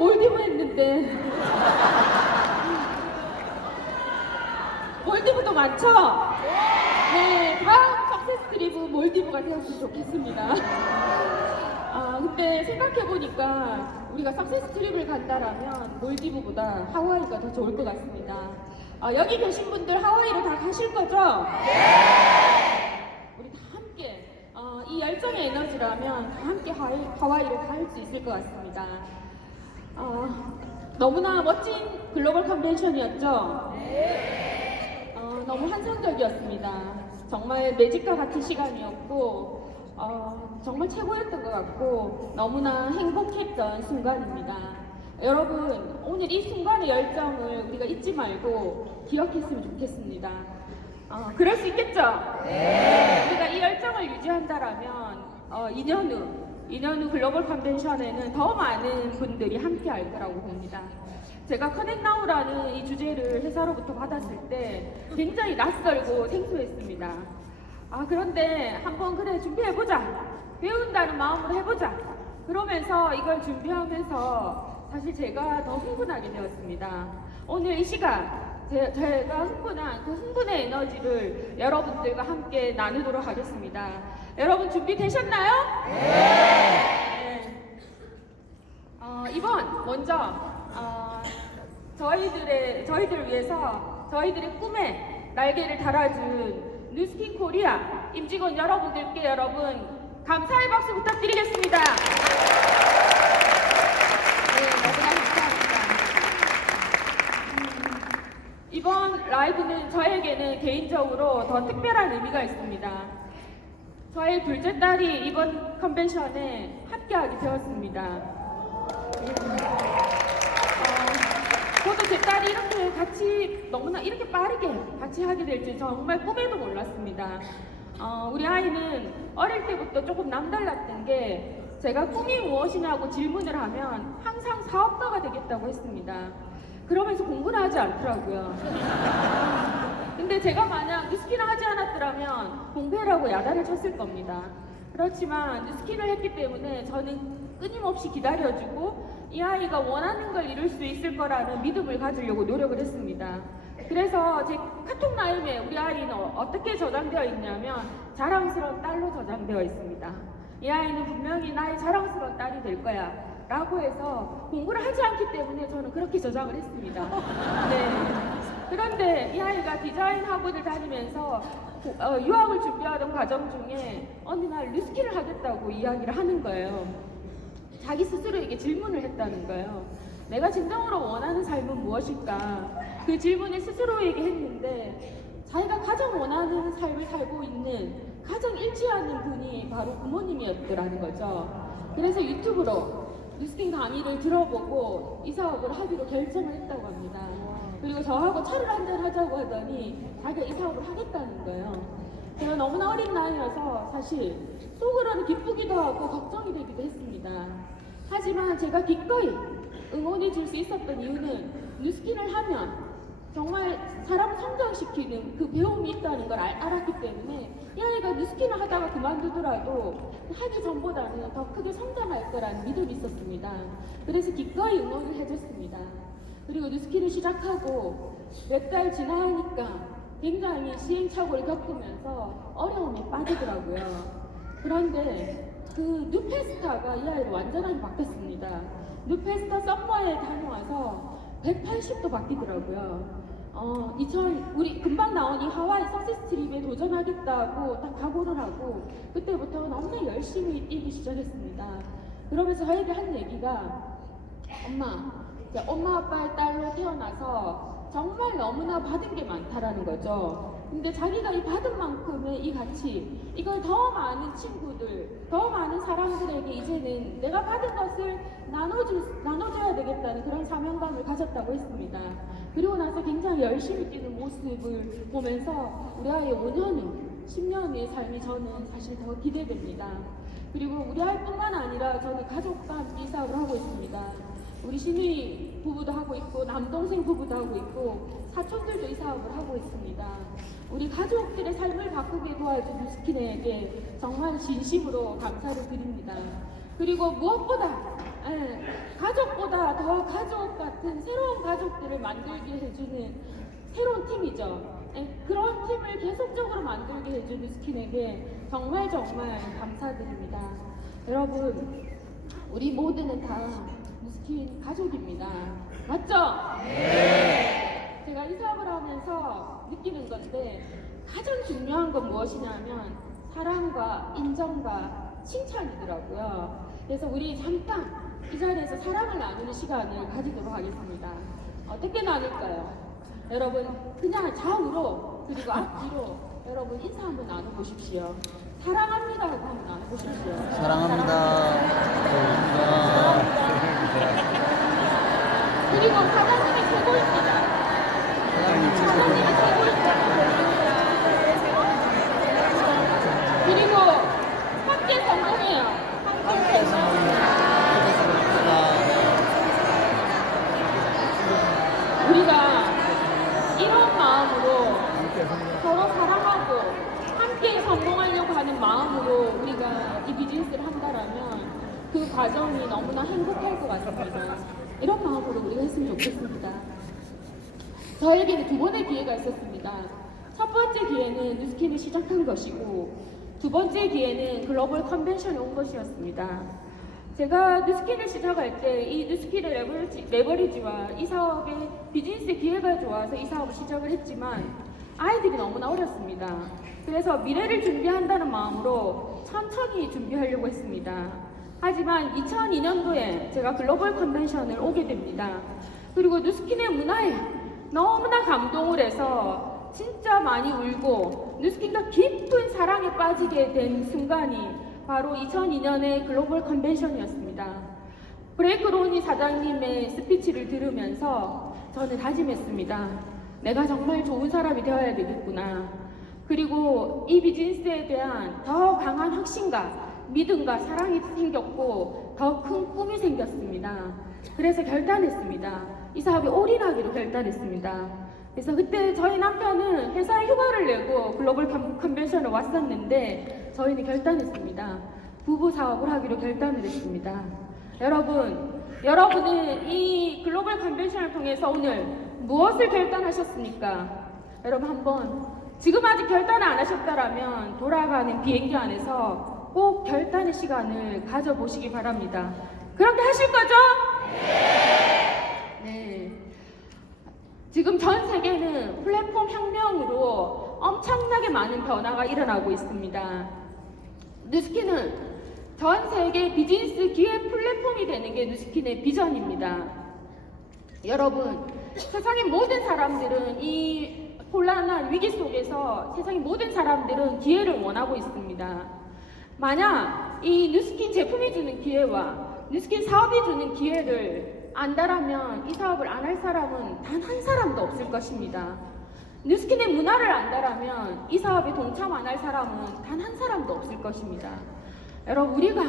몰디브 했는데 몰디브도 많죠? 네, 다음 석세스 트립 몰디브가 되었으면 좋겠습니다. 근데 생각해보니까 우리가 석세스 트립을 간다라면 몰디브보다 하와이가 더 좋을 것 같습니다. 여기 계신 분들 하와이로 다 가실 거죠? 우리 다 함께 이 열정의 에너지라면 다 함께 하와이로 갈 수 있을 것 같습니다. 너무나 멋진 글로벌 컨벤션이었죠? 너무 환상적이었습니다. 정말 매직과 같은 시간이었고 정말 최고였던 것 같고 너무나 행복했던 순간입니다. 여러분, 오늘 이 순간의 열정을 우리가 잊지 말고 기억했으면 좋겠습니다. 그럴 수 있겠죠? 우리가 이 열정을 유지한다라면 2년 후 글로벌 컨벤션에는 더 많은 분들이 함께 할 거라고 봅니다. 제가 커넥 나우라는 이 주제를 회사로부터 받았을 때 굉장히 낯설고 생소했습니다. 그런데 한번 그래 준비해보자, 배운다는 마음으로 해보자, 그러면서 이걸 준비하면서 사실 제가 더 흥분하게 되었습니다. 오늘 이 시간 제가 흥분한 그 흥분의 에너지를 여러분들과 함께 나누도록 하겠습니다. 여러분 준비되셨나요? 네. 이번 먼저 저희들을 위해서 저희들의 꿈에 날개를 달아준 뉴스킨 코리아 임직원 여러분들께 여러분 감사의 박수 부탁드리겠습니다. 네, 너무나 감사합니다. 이번 라이브는 저에게는 개인적으로 더 특별한 의미가 있습니다. 저의 둘째 딸이 이번 컨벤션에 함께하게 되었습니다. 저도 제 딸이 이렇게 같이 너무나 이렇게 빠르게 같이 하게 될 줄 정말 꿈에도 몰랐습니다. 우리 아이는 어릴 때부터 조금 남달랐던 게 제가 꿈이 무엇이냐고 질문을 하면 항상 사업가가 되겠다고 했습니다. 그러면서 공부를 하지 않더라고요. 근데 제가 만약 뉴스킨을 하지 않았더라면 공부해라고 야단을 쳤을 겁니다. 그렇지만 뉴스킨을 했기 때문에 저는 끊임없이 기다려주고 이 아이가 원하는 걸 이룰 수 있을 거라는 믿음을 가지려고 노력을 했습니다. 그래서 제 카톡 라임에 우리 아이는 어떻게 저장되어 있냐면 자랑스러운 딸로 저장되어 있습니다. 이 아이는 분명히 나의 자랑스러운 딸이 될 거야 라고 해서 공부를 하지 않기 때문에 저는 그렇게 저장을 했습니다. 네. 그런데 이 아이가 디자인 학원을 다니면서 유학을 준비하던 과정 중에 어느 날 뉴스킨을 하겠다고 이야기를 하는 거예요. 자기 스스로에게 질문을 했다는 거예요. 내가 진정으로 원하는 삶은 무엇일까? 그 질문을 스스로에게 했는데 자기가 가장 원하는 삶을 살고 있는 가장 일치하는 분이 바로 부모님이었더라는 거죠. 그래서 유튜브로 뉴스킨 강의를 들어보고 이 사업을 하기로 결정을 했다고 합니다. 그리고 저하고 차를 한잔 하자고 하더니 자기가 이 사업을 하겠다는 거예요. 제가 너무나 어린 나이라서 사실 속으로는 기쁘기도 하고 걱정이 되기도 했습니다. 하지만 제가 기꺼이 응원해 줄 수 있었던 이유는 뉴스킨을 하면 정말 사람을 성장시키는 그 배움이 있다는 걸 알았기 때문에 이 아이가 뉴스킨을 하다가 그만두더라도 하기 전보다는 더 크게 성장할 거라는 믿음이 있었습니다. 그래서 기꺼이 응원을 해줬습니다. 그리고 뉴스킨을 시작하고 몇 달 지나니까 굉장히 시행착오를 겪으면서 어려움에 빠지더라고요. 그런데 그 뉴페스타가 이 아이를 완전하게 바뀌었습니다. 뉴페스타 썸머에 다녀와서 180도 바뀌더라고요. 우리 금방 나온 이 하와이 석세스 트립에 도전하겠다고 딱 각오를 하고 그때부터 너무나 열심히 뛰기 시작했습니다. 그러면서 저에게 한 얘기가 엄마 아빠의 딸로 태어나서 정말 너무나 받은 게 많다라는 거죠. 근데 자기가 이 받은 만큼의 이 가치, 이걸 더 많은 친구들, 더 많은 사람들에게 이제는 내가 받은 것을 나눠줘야 되겠다는 그런 사명감을 가졌다고 했습니다. 그리고 나서 굉장히 열심히 뛰는 모습을 보면서 우리 아이의 5년 후, 10년 후의 삶이 저는 사실 더 기대됩니다. 그리고 우리 아이뿐만 아니라 저는 가족과 함께 이 사업을 하고 있습니다. 우리 시누이 부부도 하고 있고 남동생 부부도 하고 있고 사촌들도 이 사업을 하고 있습니다. 우리 가족들의 삶을 바꾸게 도와준 뉴스킨에게 정말 진심으로 감사를 드립니다. 그리고 무엇보다 가족보다 더 가족 같은 새로운 가족들을 만들게 해주는 새로운 팀이죠. 그런 팀을 계속적으로 만들게 해준 누스킨에게 정말 감사드립니다. 여러분, 우리 모두는 다 누스킨 가족입니다. 맞죠? 네. 제가 이 사업을 하면서 느끼는 건데 가장 중요한 건 무엇이냐면 사랑과 인정과 칭찬이더라고요. 그래서 우리 잠깐 이 자리에서 사랑을 나누는 시간을 가지도록 하겠습니다. 어떻게 나눌까요? 여러분 그냥 좌우로 그리고 앞뒤로 여러분 인사 한번 나눠보십시오. 사랑합니다 하고 한번 나눠보십시오. 사랑합니다. 그리고 사장님이 최고입니다. 사장님이 최고입니다. 그리고 함께 성공해요. 함께 성공해요. 우리가 이런 마음으로 서로 사랑하고 함께 성공하려고 하는 마음으로 우리가 이 비즈니스를 한다라면 그 과정이 너무나 행복할 것 같습니다. 이런 마음으로 우리가 했으면 좋겠습니다. 저에게는 두 번의 기회가 있었습니다. 첫 번째 기회는 누스킨을 시작한 것이고 두 번째 기회는 글로벌 컨벤션에 온 것이었습니다. 제가 누스킨을 시작할 때 이 누스킨의 레버리지와 이 사업의 비즈니스 기회가 좋아서 이 사업을 시작을 했지만 아이들이 너무나 어렸습니다. 그래서 미래를 준비한다는 마음으로 천천히 준비하려고 했습니다. 하지만 2002년도에 제가 글로벌 컨벤션을 오게 됩니다. 그리고 누스킨의 문화에 너무나 감동을 해서 진짜 많이 울고 누스킨과 깊은 사랑에 빠지게 된 순간이 바로 2002년의 글로벌 컨벤션이었습니다. 브레이크 로니 사장님의 스피치를 들으면서 저는 다짐했습니다. 내가 정말 좋은 사람이 되어야 되겠구나. 그리고 이 비즈니스에 대한 더 강한 확신과 믿음과 사랑이 생겼고 더 큰 꿈이 생겼습니다. 그래서 결단했습니다. 이 사업에 올인하기로 결단했습니다. 그래서 그때 저희 남편은 회사에 휴가를 내고 글로벌 컨벤션을 왔었는데 저희는 결단했습니다. 부부 사업을 하기로 결단을 했습니다. 여러분은 이 글로벌 컨벤션을 통해서 오늘 무엇을 결단하셨습니까? 여러분 한번 지금 아직 결단을 안 하셨다라면 돌아가는 비행기 안에서 꼭 결단의 시간을 가져보시기 바랍니다. 그렇게 하실 거죠? 네. 지금 전 세계는 플랫폼 혁명으로 엄청나게 많은 변화가 일어나고 있습니다. 누스킨은 전 세계 비즈니스 기회 플랫폼이 되는 게 누스킨의 비전입니다. 여러분, 세상의 모든 사람들은 이 혼란한 위기 속에서 세상의 모든 사람들은 기회를 원하고 있습니다. 만약 이 누스킨 제품이 주는 기회와 누스킨 사업이 주는 기회를 안다라면 이 사업을 안 할 사람은 단 한 사람도 없을 것입니다. 누스킨의 문화를 안다라면 이 사업에 동참 안 할 사람은 단 한 사람도 없을 것입니다. 여러분, 우리가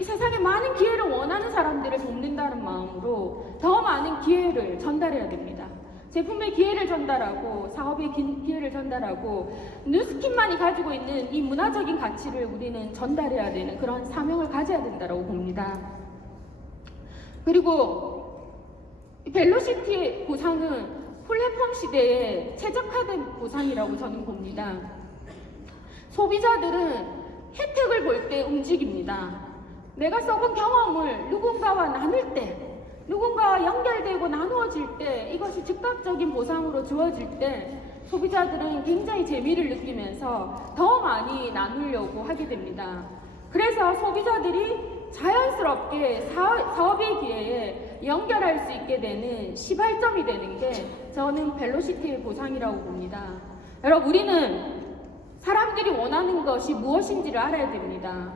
이 세상에 많은 기회를 원하는 사람들을 돕는다는 마음으로 더 많은 기회를 전달해야 됩니다. 제품의 기회를 전달하고 사업의 기회를 전달하고 누스킨만이 가지고 있는 이 문화적인 가치를 우리는 전달해야 되는 그런 사명을 가져야 된다고 봅니다. 그리고 벨로시티의 보상은 플랫폼 시대에 최적화된 보상이라고 저는 봅니다. 소비자들은 혜택을 볼 때 움직입니다. 내가 써본 경험을 누군가와 나눌 때, 누군가와 연결되고 나누어질 때, 이것이 즉각적인 보상으로 주어질 때 소비자들은 굉장히 재미를 느끼면서 더 많이 나누려고 하게 됩니다. 그래서 소비자들이 자연스럽게 사업의 기회에 연결할 수 있게 되는 시발점이 되는 게 저는 벨로시티의 보상이라고 봅니다. 여러분, 우리는 사람들이 원하는 것이 무엇인지를 알아야 됩니다.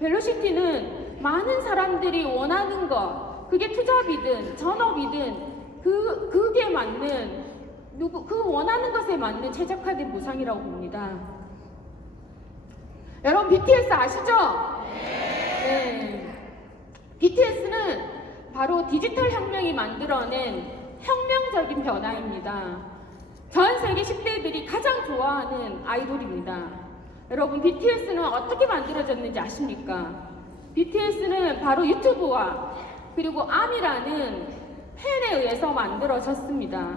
벨로시티는 많은 사람들이 원하는 것, 그게 투잡이든 전업이든 그게 맞는 그 원하는 것에 맞는 최적화된 보상이라고 봅니다. 여러분, BTS 아시죠? 네. BTS는 바로 디지털 혁명이 만들어낸 혁명적인 변화입니다. 전 세계 10대들이 가장 좋아하는 아이돌입니다. 여러분, BTS는 어떻게 만들어졌는지 아십니까? BTS는 바로 유튜브와 그리고 아미라는 팬에 의해서 만들어졌습니다.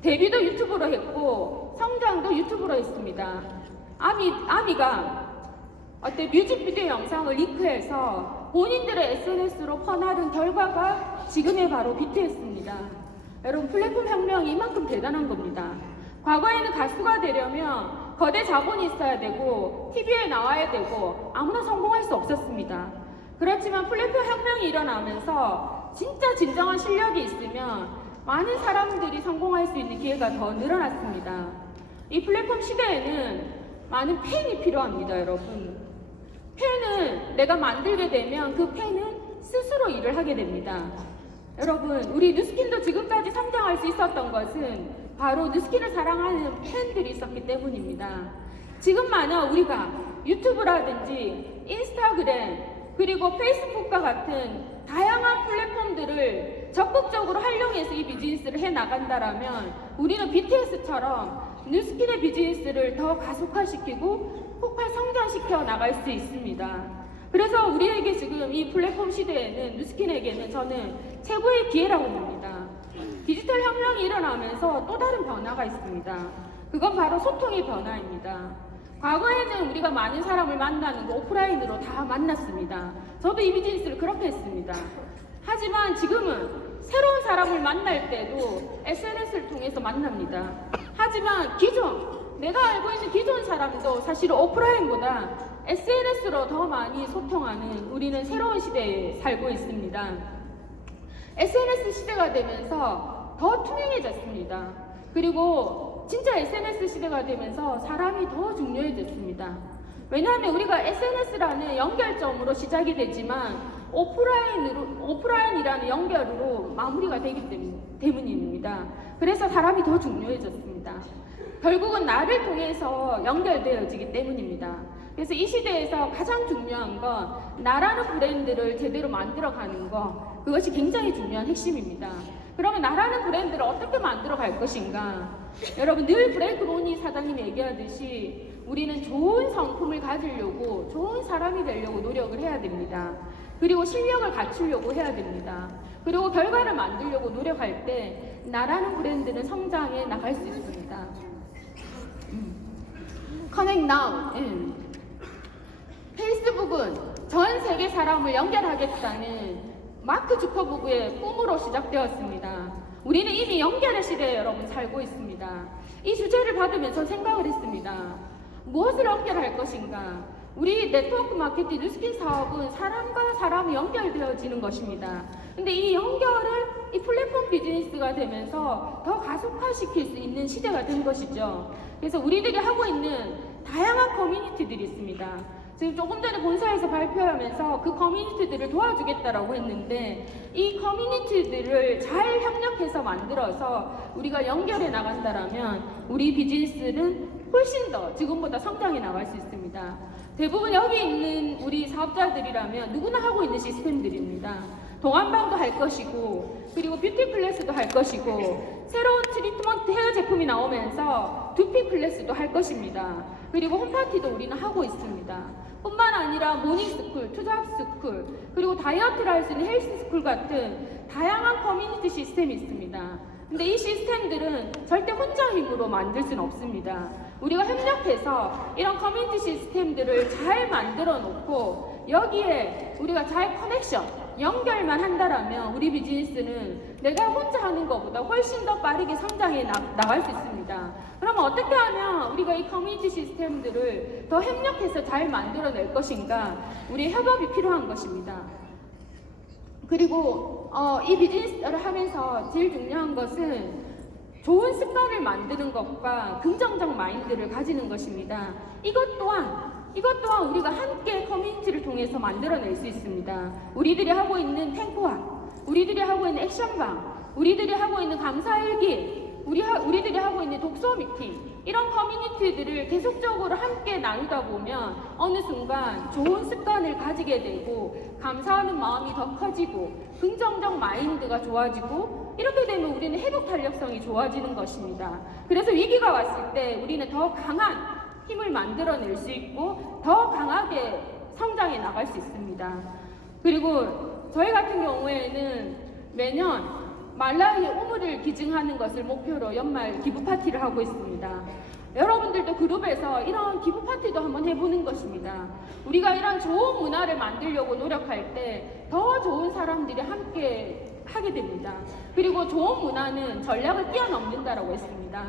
데뷔도 유튜브로 했고 성장도 유튜브로 했습니다. 아미가 어떤 뮤직비디오 영상을 리크해서 본인들의 SNS로 퍼나른 결과가 지금의 바로 BTS입니다. 여러분, 플랫폼 혁명이 이만큼 대단한 겁니다. 과거에는 가수가 되려면 거대 자본이 있어야 되고 TV에 나와야 되고 아무나 성공할 수 없었습니다. 그렇지만 플랫폼 혁명이 일어나면서 진짜 진정한 실력이 있으면 많은 사람들이 성공할 수 있는 기회가 더 늘어났습니다. 이 플랫폼 시대에는 많은 팬이 필요합니다, 여러분. 팬은 내가 만들게 되면 그 팬은 스스로 일을 하게 됩니다. 여러분, 우리 누스킨도 지금까지 성장할 수 있었던 것은 바로 누스킨을 사랑하는 팬들이 있었기 때문입니다. 지금 만약 우리가 유튜브라든지 인스타그램 그리고 페이스북과 같은 다양한 플랫폼들을 적극적으로 활용해서 이 비즈니스를 해나간다면 우리는 BTS처럼 누스킨의 비즈니스를 더 가속화시키고 폭발 성장시켜 나갈 수 있습니다. 그래서 우리에게 지금 이 플랫폼 시대에는 누스킨에게는 저는 최고의 기회라고 봅니다. 디지털 혁명이 일어나면서 또 다른 변화가 있습니다. 그건 바로 소통의 변화입니다. 과거에는 우리가 많은 사람을 만나는 거 오프라인으로 다 만났습니다. 저도 이 비즈니스를 그렇게 했습니다. 하지만 지금은 새로운 사람을 만날 때도 SNS를 통해서 만납니다. 하지만 내가 알고 있는 기존 사람도 사실 오프라인보다 SNS로 더 많이 소통하는 우리는 새로운 시대에 살고 있습니다. SNS 시대가 되면서 더 투명해졌습니다. 그리고 진짜 SNS 시대가 되면서 사람이 더 중요해졌습니다. 왜냐하면 우리가 SNS라는 연결점으로 시작이 되지만 오프라인이라는 연결으로 마무리가 되기 때문입니다. 그래서 사람이 더 중요해졌습니다. 결국은 나를 통해서 연결되어지기 때문입니다. 그래서 이 시대에서 가장 중요한 건 나라는 브랜드를 제대로 만들어가는 것, 그것이 굉장히 중요한 핵심입니다. 그러면 나라는 브랜드를 어떻게 만들어 갈 것인가? 여러분, 늘 브레이크 로니 사장님이 얘기하듯이 우리는 좋은 성품을 가지려고, 좋은 사람이 되려고 노력을 해야 됩니다. 그리고 실력을 갖추려고 해야 됩니다. 그리고 결과를 만들려고 노력할 때 나라는 브랜드는 성장해 나갈 수 있습니다. Connect Now. 페이스북은 전 세계 사람을 연결하겠다는 마크 주커버그의 꿈으로 시작되었습니다. 우리는 이미 연결의 시대에 여러분 살고 있습니다. 이 주제를 받으면서 생각을 했습니다. 무엇을 연결할 것인가? 우리 네트워크 마케팅 누스킨 사업은 사람과 사람이 연결되어지는 것입니다. 근데 이 연결을 이 플랫폼 비즈니스가 되면서 더 가속화시킬 수 있는 시대가 된 것이죠. 그래서 우리들이 하고 있는 다양한 커뮤니티들이 있습니다. 지금 조금 전에 본사에서 발표하면서 그 커뮤니티들을 도와주겠다라고 했는데 이 커뮤니티들을 잘 협력해서 만들어서 우리가 연결해 나간다면 우리 비즈니스는 훨씬 더 지금보다 성장해 나갈 수 있습니다. 대부분 여기 있는 우리 사업자들이라면 누구나 하고 있는 시스템들입니다. 동안방도 할 것이고 그리고 뷰티 클래스도 할 것이고 새로운 트리트먼트 헤어 제품이 나오면서 두피 클래스도 할 것입니다. 그리고 홈파티도 우리는 하고 있습니다. 뿐만 아니라 모닝스쿨, 투잡스쿨, 그리고 다이어트를 할 수 있는 헬스스쿨 같은 다양한 커뮤니티 시스템이 있습니다. 근데 이 시스템들은 절대 혼자 힘으로 만들 수는 없습니다. 우리가 협력해서 이런 커뮤니티 시스템들을 잘 만들어 놓고 여기에 우리가 잘 커넥션, 연결만 한다면 우리 비즈니스는 내가 혼자 하는 것보다 훨씬 더 빠르게 성장해 나갈 수 있습니다. 그러면 어떻게 하면 우리가 이 커뮤니티 시스템들을 더 협력해서 잘 만들어낼 것인가? 우리의 협업이 필요한 것입니다. 그리고 이 비즈니스를 하면서 제일 중요한 것은 좋은 습관을 만드는 것과 긍정적 마인드를 가지는 것입니다. 이것 또한 우리가 함께 커뮤니티를 통해서 만들어낼 수 있습니다. 우리들이 하고 있는 탱크와 우리들이 하고 있는 액션방, 우리들이 하고 있는 감사일기, 우리들이 하고 있는 독서 미팅, 이런 커뮤니티들을 계속적으로 함께 나누다 보면 어느 순간 좋은 습관을 가지게 되고 감사하는 마음이 더 커지고 긍정적 마인드가 좋아지고 이렇게 되면 우리는 회복 탄력성이 좋아지는 것입니다. 그래서 위기가 왔을 때 우리는 더 강한 힘을 만들어낼 수 있고 더 강하게 성장해 나갈 수 있습니다. 그리고 저희 같은 경우에는 매년 말라위의 우물을 기증하는 것을 목표로 연말 기부 파티를 하고 있습니다. 여러분들도 그룹에서 이런 기부 파티도 한번 해보는 것입니다. 우리가 이런 좋은 문화를 만들려고 노력할 때 더 좋은 사람들이 함께 하게 됩니다. 그리고 좋은 문화는 전략을 뛰어넘는다라고 했습니다.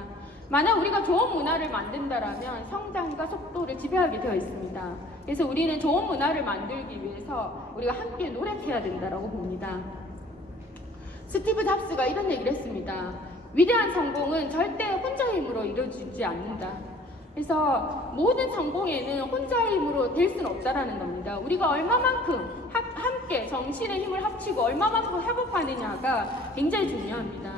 만약 우리가 좋은 문화를 만든다라면 성장과 속도를 지배하게 되어 있습니다. 그래서 우리는 좋은 문화를 만들기 위해서 우리가 함께 노력해야 된다라고 봅니다. 스티브 잡스가 이런 얘기를 했습니다. 위대한 성공은 절대 혼자의 힘으로 이루어지지 않는다. 그래서 모든 성공에는 혼자의 힘으로 될 수는 없다라는 겁니다. 우리가 얼마만큼 함께 정신의 힘을 합치고 얼마만큼 협업하느냐가 굉장히 중요합니다.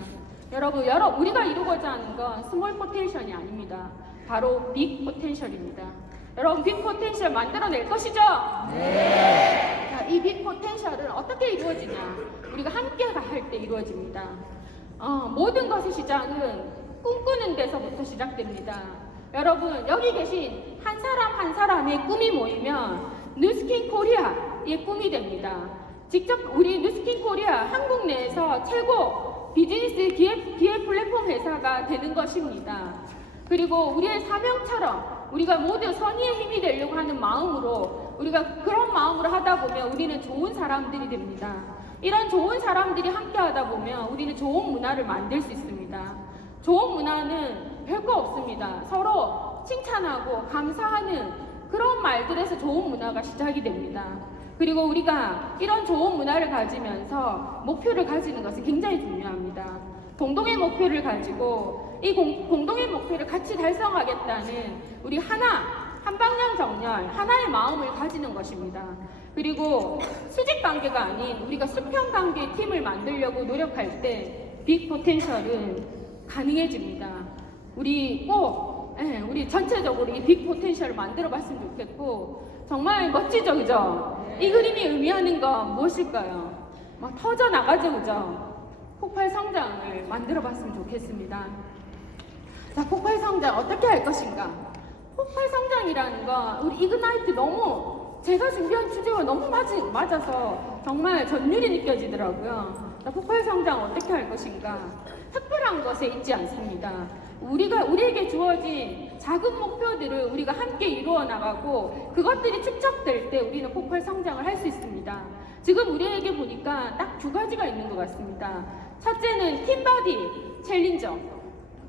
여러분, 우리가 이루고자 하는 건 스몰 포텐셜이 아닙니다. 바로 빅 포텐셜입니다. 여러분, 빅 포텐셜 만들어낼 것이죠? 네! 자, 이 빅 포텐셜은 어떻게 이루어지냐? 우리가 함께 할 때 이루어집니다. 모든 것의 시작은 꿈꾸는 데서부터 시작됩니다. 여러분, 여기 계신 한 사람 한 사람의 꿈이 모이면 뉴스킨 코리아의 꿈이 됩니다. 직접 우리 뉴스킨 코리아 한국 내에서 최고 비즈니스 기획 플랫폼 회사가 되는 것입니다. 그리고 우리의 사명처럼 우리가 모두 선의의 힘이 되려고 하는 마음으로 우리가 그런 마음으로 하다 보면 우리는 좋은 사람들이 됩니다. 이런 좋은 사람들이 함께 하다 보면 우리는 좋은 문화를 만들 수 있습니다. 좋은 문화는 별거 없습니다. 서로 칭찬하고 감사하는 그런 말들에서 좋은 문화가 시작이 됩니다. 그리고 우리가 이런 좋은 문화를 가지면서 목표를 가지는 것이 굉장히 중요합니다. 공동의 목표를 가지고 이 공동의 목표를 같이 달성하겠다는 우리 한방향 정렬, 하나의 마음을 가지는 것입니다. 그리고 수직 관계가 아닌 우리가 수평 관계의 팀을 만들려고 노력할 때 빅 포텐셜은 가능해집니다. 우리 전체적으로 이 빅 포텐셜을 만들어 봤으면 좋겠고, 정말 멋지죠, 그죠? 이 그림이 의미하는 건 무엇일까요? 막 터져 나가죠, 그죠? 폭발 성장을 만들어 봤으면 좋겠습니다. 자, 폭발 성장 어떻게 할 것인가? 폭발 성장이라는 건 우리 이그나이트 너무 제가 준비한 주제와 너무 맞아서 정말 전율이 느껴지더라고요. 자, 폭발 성장 어떻게 할 것인가? 특별한 것에 있지 않습니다. 우리에게 주어진 작은 목표들을 우리가 함께 이루어 나가고 그것들이 축적될 때 우리는 폭발 성장을 할 수 있습니다. 지금 우리에게 보니까 딱 두 가지가 있는 것 같습니다. 첫째는 팀바디 챌린저.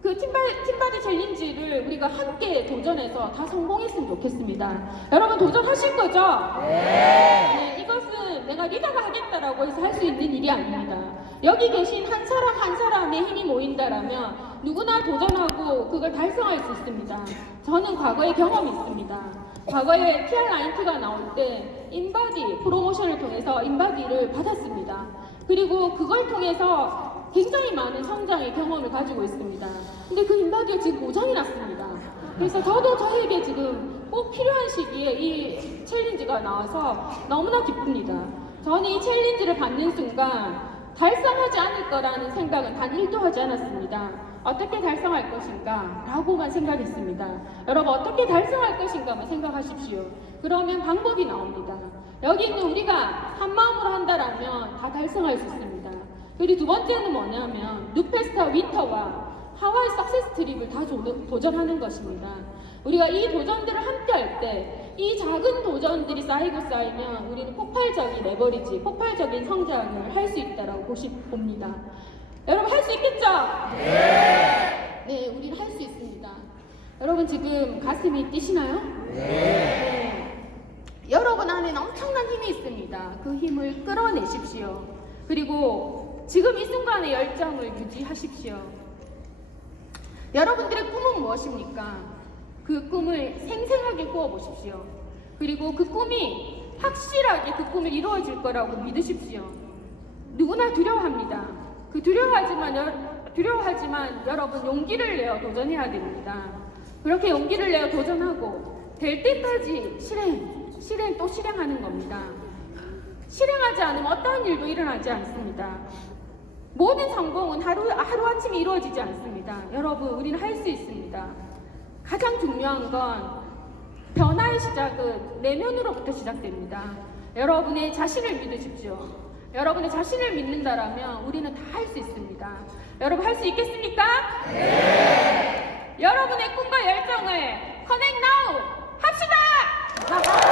그 팀바디 챌린지를 우리가 함께 도전해서 다 성공했으면 좋겠습니다. 여러분 도전하실 거죠? 네, 이것은 내가 리더가 하겠다라고 해서 할 수 있는 일이 아닙니다. 여기 계신 한 사람 한 사람의 힘이 모인다라면 누구나 도전하고 그걸 달성할 수 있습니다. 저는 과거에 경험이 있습니다. 과거에 TR90가 나올 때 인바디 프로모션을 통해서 인바디를 받았습니다. 그리고 그걸 통해서 굉장히 많은 성장의 경험을 가지고 있습니다. 근데 그 인바디가 지금 고장이 났습니다. 그래서 저에게 지금 꼭 필요한 시기에 이 챌린지가 나와서 너무나 기쁩니다. 저는 이 챌린지를 받는 순간 달성하지 않을 거라는 생각은 단 1도 하지 않았습니다. 어떻게 달성할 것인가? 라고만 생각했습니다. 여러분, 어떻게 달성할 것인가만 생각하십시오. 그러면 방법이 나옵니다. 여기 있는 우리가 한 마음으로 한다라면 다 달성할 수 있습니다. 그리고 두 번째는 뭐냐면 뉴페스타 윈터와 하와이 석세스 트립을 다 도전하는 것입니다. 우리가 이 도전들을 함께 할 때 이 작은 도전들이 쌓이면 우리는 폭발적인 레버리지, 폭발적인 성장을 할 수 있다라고 봅니다. 여러분 할 수 있겠죠? 네! 네, 우리는 할 수 있습니다. 여러분 지금 가슴이 뛰시나요? 네. 여러분 안에는 엄청난 힘이 있습니다. 그 힘을 끌어내십시오. 그리고 지금 이 순간의 열정을 유지하십시오. 여러분들의 꿈은 무엇입니까? 그 꿈을 생생하게 꾸어보십시오. 그리고 그 꿈이 확실하게 그 꿈을 이루어질 거라고 믿으십시오. 누구나 두려워합니다. 그 두려워하지만 여러분 용기를 내어 도전해야 됩니다. 그렇게 용기를 내어 도전하고 될 때까지 실행 또 실행하는 겁니다. 실행하지 않으면 어떠한 일도 일어나지 않습니다. 모든 성공은 하루아침에 이루어지지 않습니다. 여러분, 우리는 할 수 있습니다. 가장 중요한 건 변화의 시작은 내면으로부터 시작됩니다. 여러분의 자신을 믿으십시오. 여러분의 자신을 믿는다라면 우리는 다 할 수 있습니다. 여러분 할 수 있겠습니까? 네! 여러분의 꿈과 열정을 커넥 나우 합시다!